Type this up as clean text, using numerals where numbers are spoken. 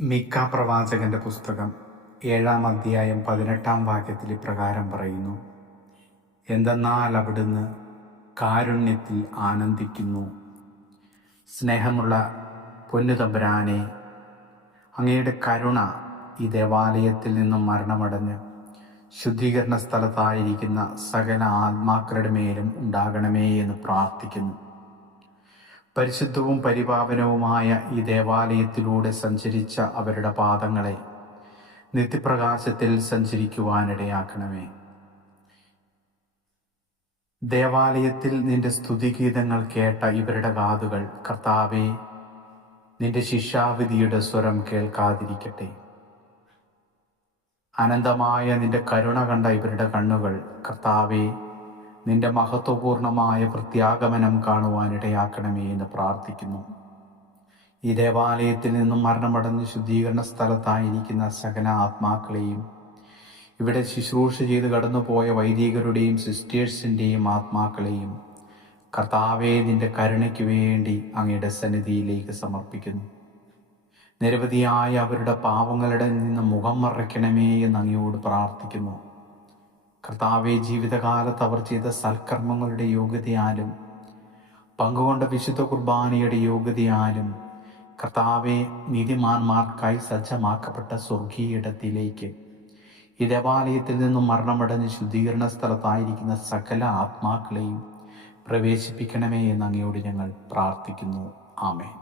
മീഖാ പ്രവാചകന്റെ പുസ്തകം 7-ാം അധ്യായം 18-ാം വാക്യത്തിൽ ഇപ്രകാരം പറയുന്നു: എന്തെന്നാൽ അവിടുന്ന് കാരുണ്യത്തിൽ ആനന്ദിക്കുന്നു. സ്നേഹമുള്ള പൊന്നുതമ്പുരാനെ, അങ്ങയുടെ കരുണ ഈ ദേവാലയത്തിൽ നിന്നും മരണമടഞ്ഞ് ശുദ്ധീകരണ സ്ഥലത്തായിരിക്കുന്ന സകല ആത്മാക്കളുടെ മേലും ഉണ്ടാകണമേ എന്ന് പ്രാർത്ഥിക്കുന്നു. പരിശുദ്ധവും പരിപാവനവുമായ ഈ ദേവാലയത്തിലൂടെ സഞ്ചരിച്ച അവരുടെ പാദങ്ങളെ നിത്യപ്രകാശത്തിൽ സഞ്ചരിക്കുവാനിടയാക്കണമേ. ദേവാലയത്തിൽ നിന്റെ സ്തുതിഗീതങ്ങൾ കേട്ട ഇവരുടെ കാതുകൾ, കർത്താവേ, നിന്റെ ശിക്ഷാവിധിയുടെ സ്വരം കേൾക്കാതിരിക്കട്ടെ. അനന്തമായ നിന്റെ കരുണ കണ്ട ഇവരുടെ കണ്ണുകൾ, കർത്താവേ, നിന്റെ മഹത്വപൂർണമായ പ്രത്യാഗമനം കാണുവാനിടയാക്കണമേ എന്ന് പ്രാർത്ഥിക്കുന്നു. ഈ ദേവാലയത്തിൽ നിന്നും മരണമടഞ്ഞ് ശുദ്ധീകരണ സ്ഥലത്തായിരിക്കുന്ന സകല ആത്മാക്കളെയും, ഇവിടെ ശുശ്രൂഷ ചെയ്ത് കടന്നുപോയ വൈദികരുടെയും സിസ്റ്റേഴ്സിൻ്റെയും ആത്മാക്കളെയും കർത്താവേ, നിന്റെ കരുണയ്ക്ക് വേണ്ടി അങ്ങയുടെ സന്നിധിയിലേക്ക് സമർപ്പിക്കുന്നു. നിരവധിയായ അവരുടെ പാവങ്ങളുടെ നിന്ന് മുഖം മറയ്ക്കണമേ എന്ന് അങ്ങയോട് പ്രാർത്ഥിക്കുന്നു. കർത്താവെ, ജീവിതകാലത്ത് അവർ ചെയ്ത സൽക്കർമ്മങ്ങളുടെ യോഗ്യതയാലും പങ്കുകൊണ്ട വിശുദ്ധ കുർബാനയുടെ യോഗ്യതയാലും കർത്താവെ, നീതിമാന്മാർക്കായി സജ്ജമാക്കപ്പെട്ട സ്വർഗീയ ഇടത്തിലേക്ക് ഈ ദേവാലയത്തിൽ നിന്നും മരണമടഞ്ഞ് ശുദ്ധീകരണ സ്ഥലത്തായിരിക്കുന്ന സകല ആത്മാക്കളെയും പ്രവേശിപ്പിക്കണമേ എന്ന് അങ്ങയോട് ഞങ്ങൾ പ്രാർത്ഥിക്കുന്നു. ആമേൻ.